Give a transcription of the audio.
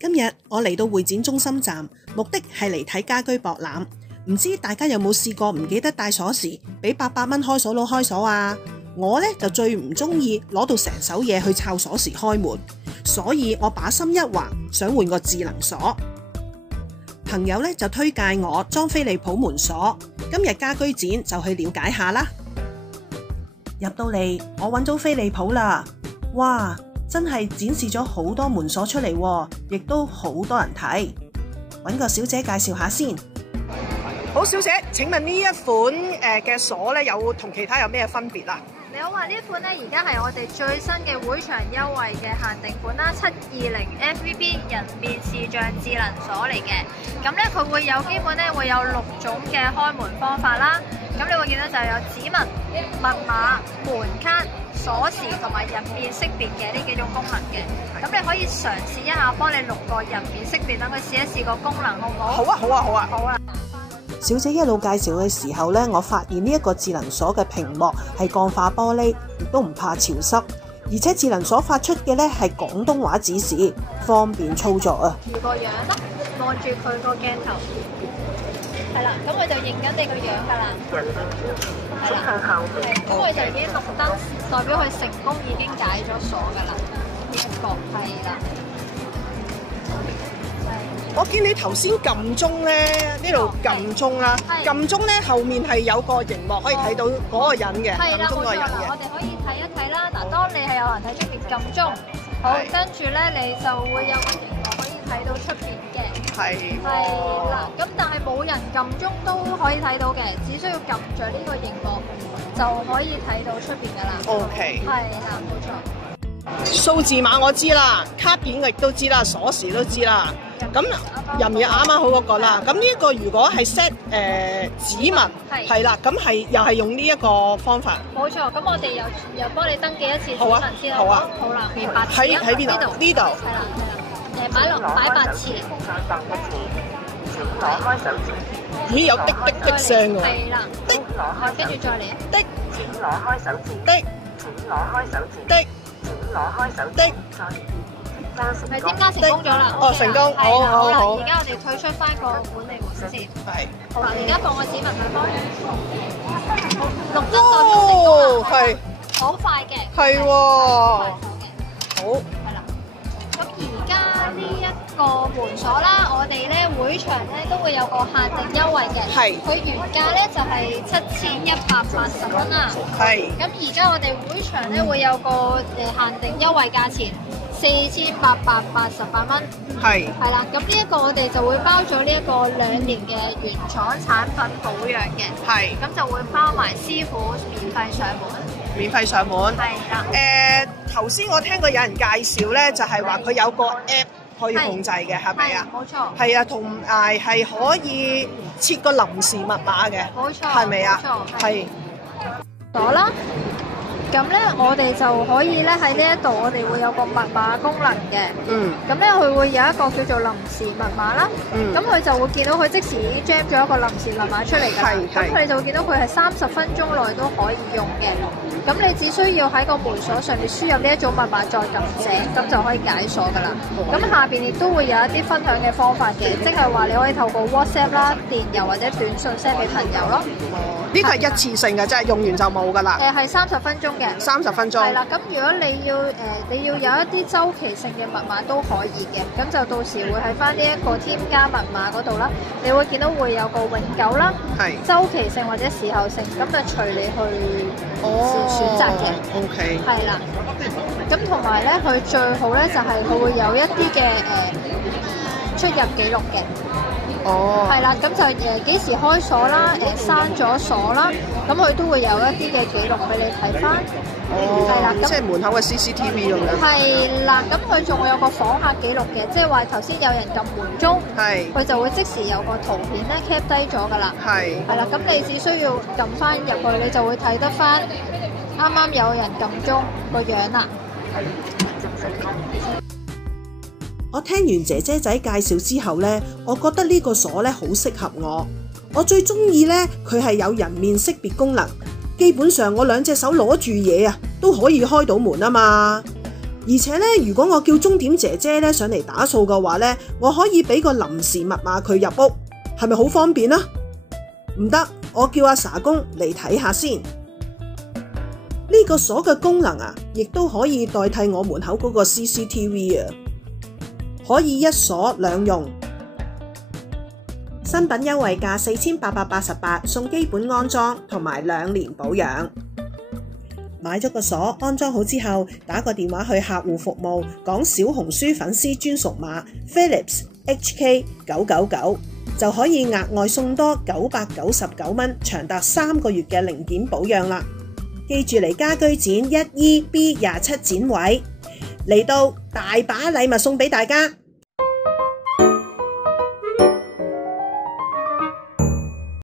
今日我嚟到會展中心站，目的係嚟睇家居博覽。唔知大家有冇試過唔記得帶鎖匙，俾800蚊開鎖佬開鎖啊？我呢就最唔中意攞到成手嘢去抄鎖匙開門，所以我把心一橫，想換個智能鎖。朋友呢就推介我裝飛利浦門鎖，今日家居展就去了解下啦。入到嚟，我揾到飛利浦啦，哇！真係展示咗好多門鎖出嚟，亦都好多人睇。揾個小姐介紹下先。好，小姐，請問呢一款嘅鎖咧，有同其他有咩分別啊？你好，話呢款咧，而家係我哋最新嘅會場優惠嘅限定款啦，720 FVB 人面視像智能鎖嚟嘅。咁咧佢會有基本咧會有6種嘅開門方法啦。咁你會見到就有指紋、密碼、門卡、鎖匙同埋人面識別嘅呢幾種功能嘅。咁你可以嘗試一下，幫你錄個人面識別，等佢試一試個功能，好唔好？好啊，好啊，好啊，好啊！小姐一路介紹嘅時候呢，我發現呢一個智能鎖嘅屏幕係鋼化玻璃，亦都唔怕潮濕，而且智能鎖發出嘅呢係廣東話指示，方便操作啊！住個樣啦，望住佢個鏡頭，係啦，咁佢就認緊你個樣㗎啦。係啦，咁佢就已經綠燈，代表佢成功已經解咗鎖㗎啦。呢一個係啦。我見你頭先撳鐘咧，呢度撳鐘啦，撳鐘咧後面係有個熒幕可以睇到嗰個人嘅，撳鐘嗰個人嘅。我哋可以睇一睇啦。嗱，當你係有人喺出邊撳鐘，好，跟住咧你就會有個熒幕可以睇到出邊嘅。係啦，咁但係冇人撳鐘都可以睇到嘅，只需要撳著呢個熒幕就可以睇到出邊㗎啦。OK。係啦，冇錯。數字碼我知啦，卡片我亦都知啦，鎖匙都知啦。咁入面啱啱好嗰個啦。咁呢個如果係 set 指紋係啦，咁係又係用呢一個方法。冇錯，咁我哋又幫你登記一次指紋先啦。好啊，好啦，面白紙喺邊度？呢度。係啦，擺8次。攞開手指。咦，有滴滴滴聲喎。係啦，滴攞開，跟住再嚟。滴，請攞開手指。滴，請攞開手指。滴，請攞開手指。滴。係添加成功咗啦！哦，成功，好好好。而家我哋退出翻個管理模式先。係。好啦，而家放個指紋去開。綠燈代表成功啦。係。好快嘅。係喎。好。係啦。咁而家呢一個門鎖啦，我哋咧會場咧都會有個限定優惠嘅。係。佢原價咧就係7180蚊啦。係。咁而家我哋會場咧會有個限定優惠價錢。4888蚊，係啦，咁呢一個我哋就會包咗呢一個2年嘅原廠產品保養嘅，係，咁就會包埋師傅免費上門，免費上門，係啦。頭先我聽過有人介紹咧，就係話佢有個 app 可以控制嘅，係咪啊？冇錯。係啊，同埋係可以設個臨時密碼嘅，冇錯，係咪啊？冇錯，係。咗啦。咁咧，我哋就可以咧喺呢一度，我哋會有個密碼功能嘅。咁咧，佢會有一個叫做臨時密碼啦。咁佢就會見到佢即時已經 jam 咗一個臨時密碼出嚟㗎。咁佢哋就會見到佢係30分鐘內都可以用嘅。咁你只需要喺個門鎖上面輸入呢一種密碼，再撳醒，咁就可以解鎖㗎啦。咁下邊亦都會有一啲分享嘅方法嘅，即係話你可以透過 WhatsApp 啦、電郵或者短信 send 俾朋友咯。呢個係一次性嘅，即係用完就冇㗎啦。係30分鐘嘅。30分鐘。係啦，咁如果你要有一啲周期性嘅密碼都可以嘅，咁就到時會喺翻呢一個添加密碼嗰度啦，你會見到會有個永久啦，周期性或者時候性，咁就隨你去選擇嘅。OK。係啦，咁同埋咧，佢最好咧就係佢會有一啲嘅出入記錄嘅。係啦，咁就幾時開鎖啦，閂咗鎖啦，咁佢都會有一啲嘅記錄俾你睇翻。係啦，即係門口嘅 CCTV 咁樣。係啦，咁佢仲會有個訪客記錄嘅，即係話頭先有人撳門鐘，佢就會即時有個圖片咧 cap 低咗㗎啦。係啦，咁你只需要撳翻入去，你就會睇得翻啱啱有人撳鐘個樣啦。我聽完姐姐仔介紹之後呢，我覺得呢個鎖呢好適合我。我最中意呢，佢係有人面識別功能，基本上我2隻手攞住嘢啊，都可以開到門啊嘛。而且呢，如果我叫鐘點姐姐呢上嚟打掃嘅話呢，我可以俾個臨時密碼佢入屋，係咪好方便啊？唔得，我叫阿 Sa 公嚟睇下先。呢個鎖嘅功能啊，亦都可以代替我門口嗰個 CCTV 啊，可以一鎖兩用。新品優惠價4888，送基本安裝同埋2年保養。買咗個鎖，安裝好之後，打個電話去客戶服務，講小紅書粉絲專屬碼 Philips HK 999，就可以額外送多999蚊，長達3個月嘅零件保養啦。記住嚟家居展 1EB27 展位，嚟到大把禮物送俾大家。